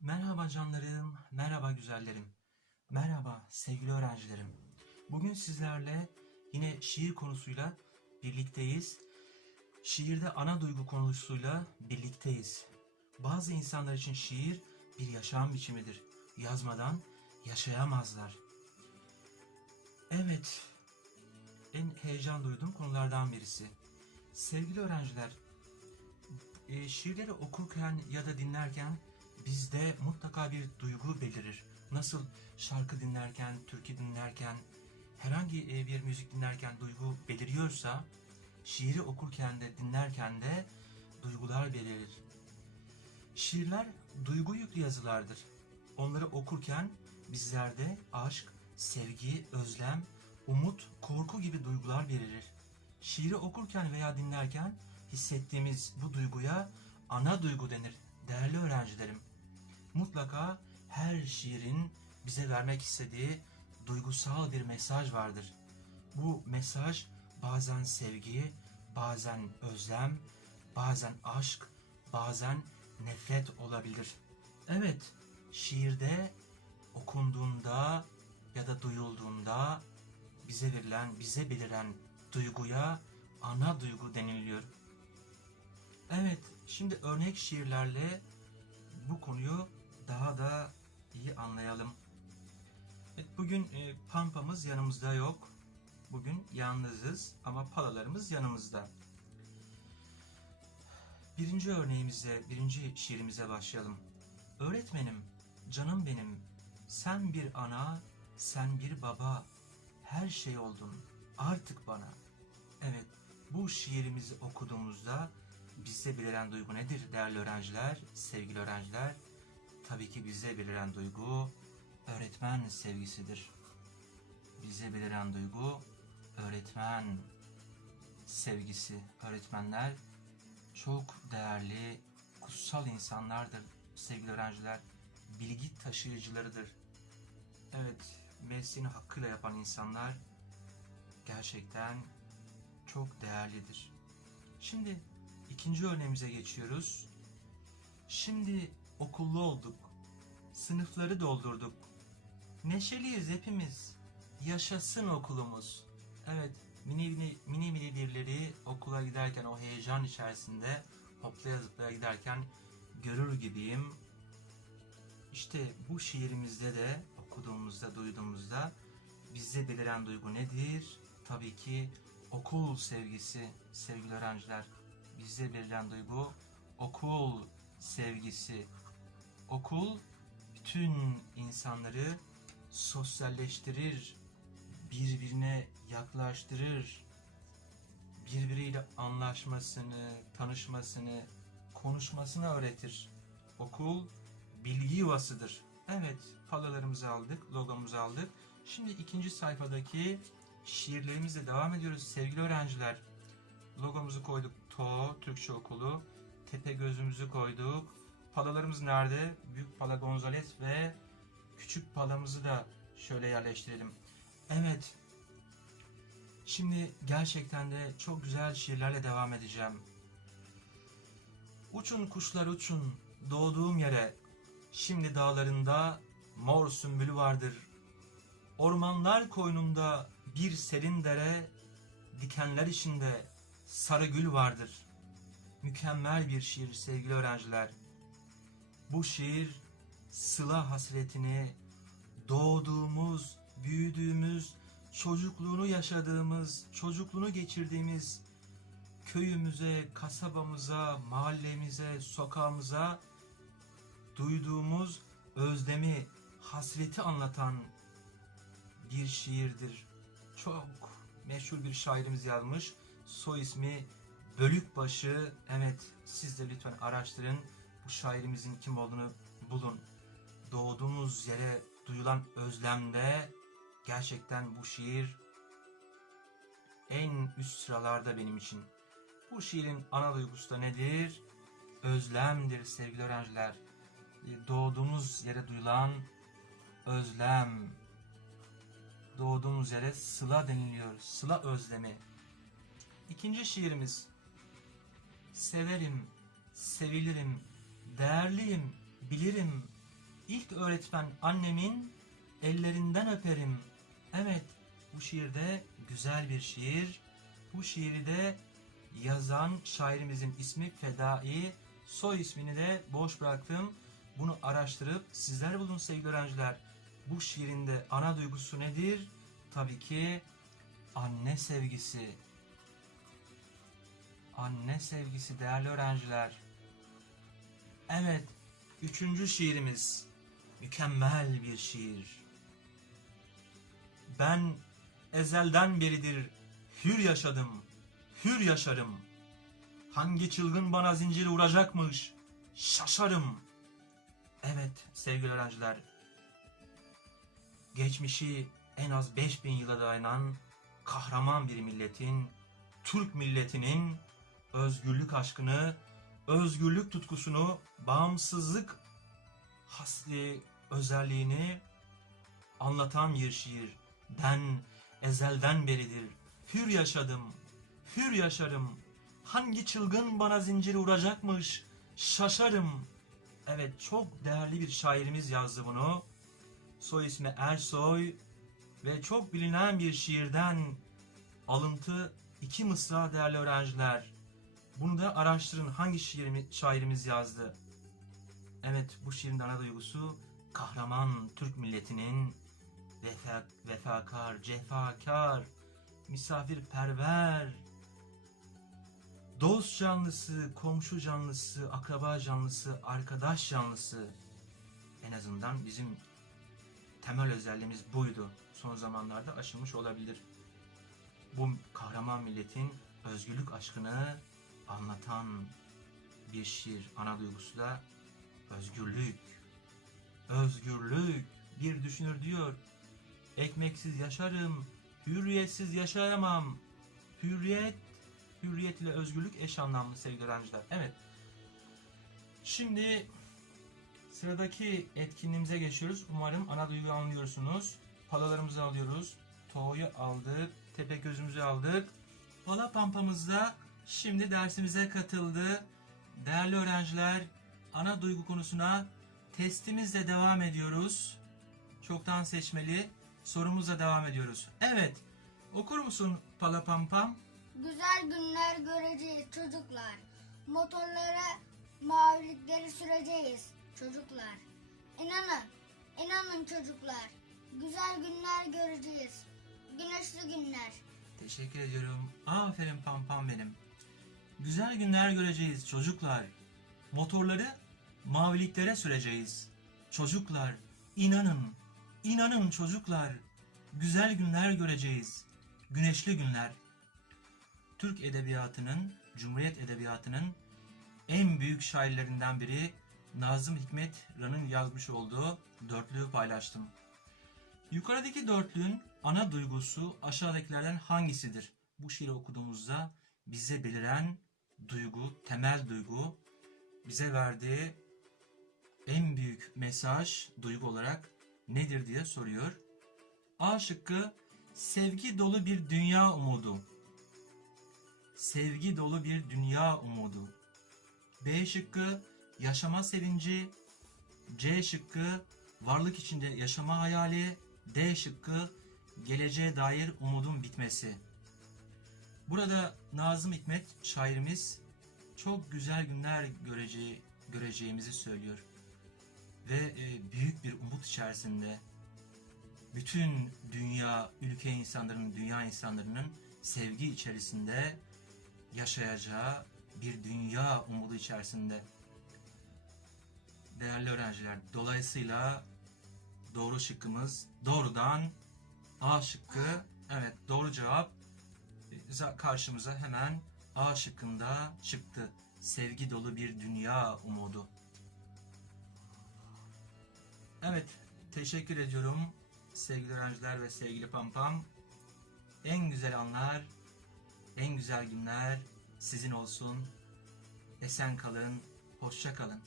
Merhaba canlarım, merhaba güzellerim, merhaba sevgili öğrencilerim. Bugün sizlerle yine şiir konusuyla birlikteyiz. Şiirde ana duygu konusuyla birlikteyiz. Bazı insanlar için şiir bir yaşam biçimidir. Yazmadan yaşayamazlar. Evet, en heyecan duyduğum konulardan birisi. Sevgili öğrenciler, e, şiirleri okurken ya da dinlerken bizde mutlaka bir duygu belirir. Nasıl şarkı dinlerken, türkü dinlerken, herhangi e, bir müzik dinlerken duygu beliriyorsa, şiiri okurken de dinlerken de duygular belirir. Şiirler duygu yüklü yazılardır. Onları okurken bizlerde aşk, sevgi, özlem, umut, korku gibi duygular belirir. Şiiri okurken veya dinlerken hissettiğimiz bu duyguya ana duygu denir. Değerli öğrencilerim, mutlaka her şiirin bize vermek istediği duygusal bir mesaj vardır. Bu mesaj bazen sevgi, bazen özlem, bazen aşk, bazen nefret olabilir. Evet, şiirde okunduğunda ya da duyulduğunda bize verilen, bize beliren duyguya ana duygu deniliyor. Evet, şimdi örnek şiirlerle bu konuyu daha da iyi anlayalım. Evet, bugün e, pampamız yanımızda yok. Bugün yalnızız ama palalarımız yanımızda. Birinci örneğimize, birinci şiirimize başlayalım. Öğretmenim, canım benim, sen bir ana, sen bir baba, her şey oldun artık bana. Evet, bu şiirimizi okuduğumuzda bize beliren duygu nedir değerli öğrenciler, sevgili öğrenciler? Tabii ki bize beliren duygu öğretmen sevgisidir. Bize beliren duygu öğretmen sevgisi. Öğretmenler çok değerli, kutsal insanlardır sevgili öğrenciler. Bilgi taşıyıcılarıdır. Evet, mesleğini hakkıyla yapan insanlar gerçekten çok değerlidir. Şimdi ikinci örneğimize geçiyoruz. Şimdi okullu olduk. Sınıfları doldurduk. Neşeliyiz hepimiz. Yaşasın okulumuz. Evet, mini mini, mini mini okula giderken o heyecan içerisinde hoplaya zıplaya giderken görür gibiyim. İşte bu şiirimizde de okuduğumuzda, duyduğumuzda bize beliren duygu nedir? Tabii ki okul sevgisi sevgili öğrenciler. Bize verilen duygu okul sevgisi. Okul bütün insanları sosyalleştirir, birbirine yaklaştırır, birbiriyle anlaşmasını, tanışmasını, konuşmasını öğretir. Okul bilgi yuvasıdır. Evet, palalarımızı aldık, logomuzu aldık. Şimdi ikinci sayfadaki şiirlerimizle devam ediyoruz sevgili öğrenciler. Logomuzu koyduk TO, Türkçe Okulu. Tepe gözümüzü koyduk. Palalarımız nerede? Büyük pala Gonzales ve küçük palamızı da şöyle yerleştirelim. Evet. Şimdi gerçekten de çok güzel şiirlerle devam edeceğim. Uçun kuşlar uçun doğduğum yere. Şimdi dağlarında mor sümbülü vardır. Ormanlar koynunda bir serin dere, dikenler içinde sarı gül vardır. Mükemmel bir şiir sevgili öğrenciler. Bu şiir sıla hasretini, doğduğumuz, büyüdüğümüz, çocukluğunu yaşadığımız, çocukluğunu geçirdiğimiz köyümüze, kasabamıza, mahallemize, sokağımıza duyduğumuz özlemi, hasreti anlatan bir şiirdir. Çok meşhur bir şairimiz yazmış. Soy ismi Bölükbaşı. Evet siz de lütfen araştırın. Bu şairimizin kim olduğunu bulun. Doğduğumuz yere duyulan özlemde gerçekten bu şiir en üst sıralarda benim için. Bu şiirin ana duygusu da nedir? Özlemdir sevgili öğrenciler. Doğduğumuz yere duyulan özlem, doğduğumuz yere sıla deniliyor. Sıla özlemi. İkinci şiirimiz. Severim, sevilirim, değerliyim, bilirim. ilk öğretmen annemin ellerinden öperim. Evet, bu şiirde güzel bir şiir. Bu şiiri de yazan şairimizin ismi Fedai. Soy ismini de boş bıraktım. Bunu araştırıp sizler bulun sevgili öğrenciler. Bu şiirinde ana duygusu nedir? Tabii ki anne sevgisi. Anne sevgisi değerli öğrenciler. Evet, üçüncü şiirimiz. Mükemmel bir şiir. Ben ezelden beridir hür yaşadım, hür yaşarım. Hangi çılgın bana zinciri vuracakmış, şaşarım. Evet sevgili öğrenciler, geçmişi en az 5000 yıla dayanan kahraman bir milletin, Türk milletinin özgürlük aşkını, özgürlük tutkusunu, bağımsızlık hasli özelliğini anlatan bir şiir. Ben ezelden beridir hür yaşadım, hür yaşarım. Hangi çılgın bana zinciri vuracakmış, şaşarım. Evet çok değerli bir şairimiz yazdı bunu. Soy ismi Ersoy ve çok bilinen bir şiirden alıntı iki mısra değerli öğrenciler. Bunu da araştırın hangi şiirimi, şairimiz yazdı. Evet bu şiirin ana duygusu kahraman Türk milletinin vefa, vefakar, cefakar, misafirperver, dost canlısı, komşu canlısı, akraba canlısı, arkadaş canlısı. En azından bizim temel özelliğimiz buydu. Son zamanlarda aşılmış olabilir. Bu kahraman milletin özgürlük aşkını anlatan bir şiir. Ana duygusu da özgürlük. Özgürlük. Bir düşünür diyor. Ekmeksiz yaşarım, hürriyetsiz yaşayamam. Hürriyet, hürriyet ile özgürlük eş anlamlı sevgili öğrenciler. Evet. Şimdi sıradaki etkinliğimize geçiyoruz. Umarım ana duyguyu anlıyorsunuz. Palalarımızı alıyoruz. To'yu aldık. Tepe gözümüzü aldık. Pala pampamızda şimdi dersimize katıldı. Değerli öğrenciler, ana duygu konusuna testimizle devam ediyoruz. Çoktan seçmeli sorumuzla devam ediyoruz. Evet, okur musun Pala Pampam? Güzel günler göreceğiz çocuklar. Motorlara mavilikleri süreceğiz çocuklar. İnanın, inanın çocuklar. Güzel günler göreceğiz. Güneşli günler. Teşekkür ediyorum. Aferin Pampam benim. Güzel günler göreceğiz çocuklar. Motorları maviliklere süreceğiz. Çocuklar, inanın, inanın çocuklar. Güzel günler göreceğiz. Güneşli günler. Türk edebiyatının, Cumhuriyet edebiyatının en büyük şairlerinden biri Nazım Hikmet Ran'ın yazmış olduğu dörtlüğü paylaştım. Yukarıdaki dörtlüğün ana duygusu aşağıdakilerden hangisidir? Bu şiiri okuduğumuzda bize beliren duygu, temel duygu, bize verdiği en büyük mesaj, duygu olarak nedir diye soruyor. A şıkkı sevgi dolu bir dünya umudu. Sevgi dolu bir dünya umudu. B şıkkı yaşama sevinci. C şıkkı varlık içinde yaşama hayali. D şıkkı geleceğe dair umudun bitmesi. Burada Nazım Hikmet şairimiz çok güzel günler göreceği, göreceğimizi söylüyor. Ve e, büyük bir umut içerisinde bütün dünya, ülke insanlarının, dünya insanlarının sevgi içerisinde yaşayacağı bir dünya umudu içerisinde. Değerli öğrenciler, dolayısıyla doğru şıkkımız doğrudan A şıkkı. Evet, doğru cevap karşımıza hemen A şıkkında çıktı. Sevgi dolu bir dünya umudu. Evet, teşekkür ediyorum sevgili öğrenciler ve sevgili Pampam. En güzel anlar, en güzel günler sizin olsun. Esen kalın, hoşça kalın.